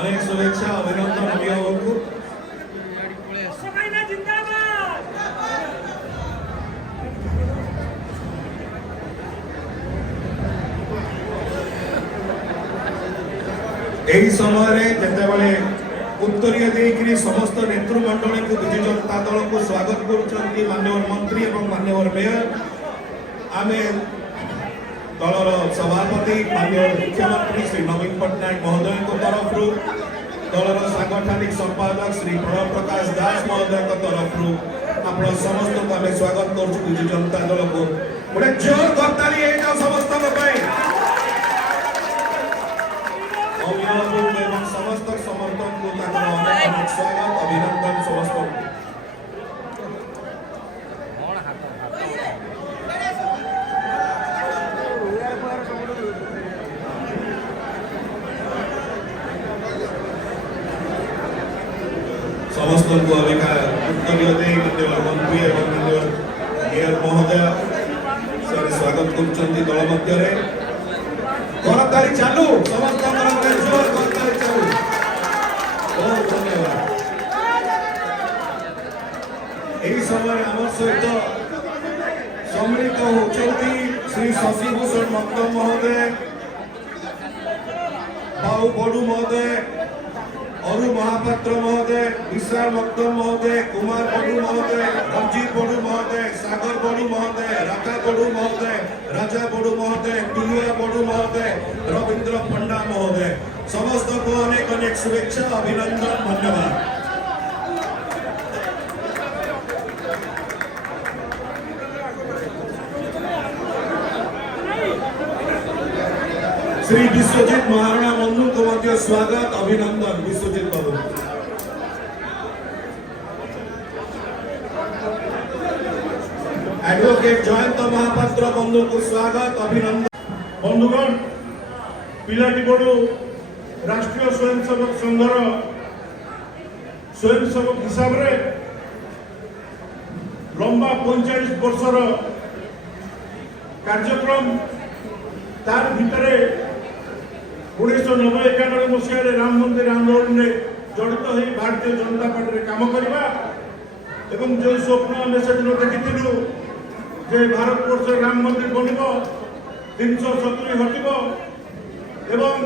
अनेक शुभेच्छा अभिनंदन अभिभावक यही समय जितेबाला उत्तरीय देकरी समस्त नेतृमंडल को विजु जनता दल को स्वागत कर माननीय मंत्री और माननीय मेयर आम दलर सभापति माननीय मुख्यमंत्री श्री नवीन पट्टनायक महोदय तरफ दलर सांगठनिक संपादक श्री प्रणव प्रकाश दास महोदय तरफ आप समस्त को आम स्वागत कर विजु जनता दल को गोटे जोर करताली समस्त अभिभावक समस्त समर्थन को अनेक स्वागत अभिनंदन समस्त समस्त को अभिका उत्तरीय मंत्री एवं मेयर महोदय से स्वागत कर दल मध्य करताली चालू समस्त जोर करताली चालू बहुत धन्यवाद। यही समय आम सहित सम्मिलित होती श्री शशिभूषण मक्क महोदय बाबू बड़ू महोदय अरु महापात्र महोदय विशाल मक्क महोदय कुमार बड़ू महोदय रंजीत बड़ू महोदय सागर बड़ू महोदय राका बड़ू महोदय राजा बड़ू महोदय तुलिया बड़ू महोदय रविंद्र पंडा महोदय समस्त को अनेक अनेक शुभेच्छा अभिनंदन धन्यवाद। श्री विश्वजीत महाराणा बंधु को मध्य स्वागत अभिनंदन विश्वजीत बाबू। एडवोकेट जयंत महापात्र बंधु को स्वागत अभिनंदन। बंधुगण पिलाटी बड़ू राष्ट्रीय स्वयंसेवक संघर स्वयंसेवक हिसाब रे लंबा 45 वर्षर कार्यक्रम तार भितरे 1990-91 मसीह राम मंदिर आंदोलन में जड़ित हो भारतीय जनता पार्टी रे काम करवा एवं जो स्वप्न आम से देखी जे भारत वर्ष राम मंदिर बनब 370 हटब एवं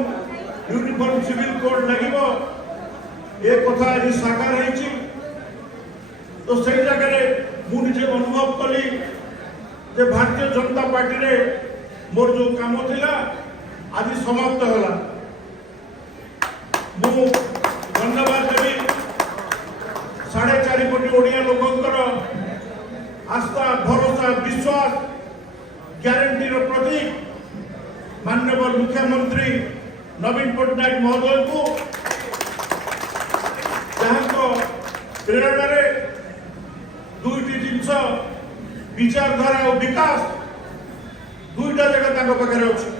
यूनिफॉर्म सिविल कोड लगे ये कथा आज साकार है। तो से जगह मुझे अनुभव कली जे भारतीय जनता पार्टी रे मोर जो काम थिला आज समाप्त होला। मु धन्यवाद देवी 4.5 कोटी ओडिया लोकंकर आस्था भरोसा विश्वास ग्यारंटी रो प्रतीक माननीय मुख्यमंत्री नवीन पट्टनायक महोदय को जहाँ प्रेरणा रे दुईटी जिनस विचारधारा और विकास दुईटा जगह पाखे अच्छी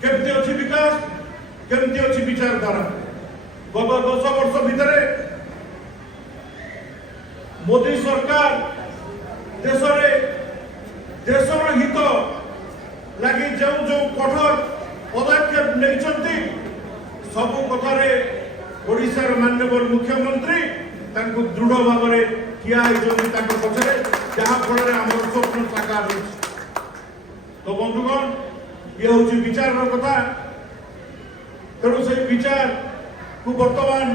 केमती अच्छी विकास केमती अच्छी विचारधारा। गत 10 वर्ष भितर मोदी सरकार देशर हित लगी जो जो कठोर पदक्षेप नहीं सबू कथारे ओडिशार माननीय मुख्यमंत्री दृढ़ भाव में ठिया पछरे जहाँ फल आम स्वप्न साकार हो। तो बंधुगण ये हूँ विचार कथा तेणु से विचार को बर्तमान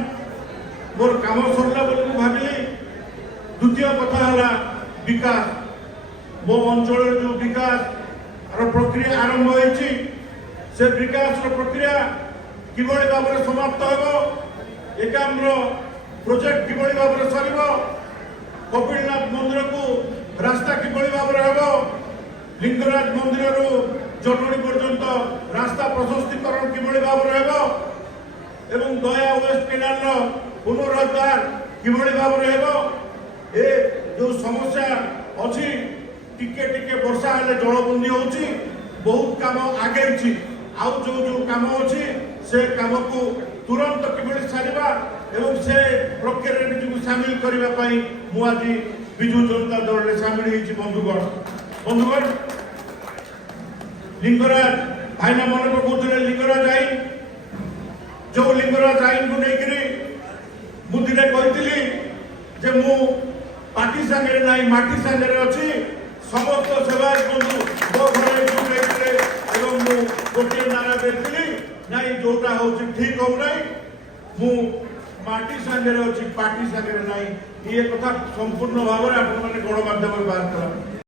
मोर काम सरला भाविली। द्वितीय कथा है विकास मो अंचल जो विकास प्रक्रिया आरंभ होती से विकास प्रक्रिया किभली भाव में समाप्त हो एकाम्र प्रोजेक्ट किभली भाव में सर कपिलनाथ मंदिर को रास्ता किभली भाव में हम लिंगराज मंदिर जटणी पर्यंत रास्ता प्रशस्तीकरण किभली भाव में हम दया वेस्ट केनाल पुनरुद्धार किभली भाव में हम ए जो समस्या अच्छी टिके टिके वर्षा हेले जलबंदी होची बहुत काम आगे आउ जो जो काम अच्छी से काम को तुरंत किभली सारिबा एवं से प्रक्रिया निजक सामिल करने मुझे विजु जनता दल में सामिल होती। बंधुगण लिंगराज भाईना मन पकाउले लिंगराज आई जो लिंगराज आईन को लेकर बुद्धिरे कहती जे मु पार्टी सांगे नाई माटी सांगे अच्छी समस्त सेवायत बंधु मो घरे जुड़े एवं मु गोटे नारा देती नाई जोटा हूँ ठीक हो नाई मु माटी सांगे अच्छी पार्टी सांगे नाई ये कथा संपूर्ण भाव में आपण मैंने गणमाध्यम बाहर करा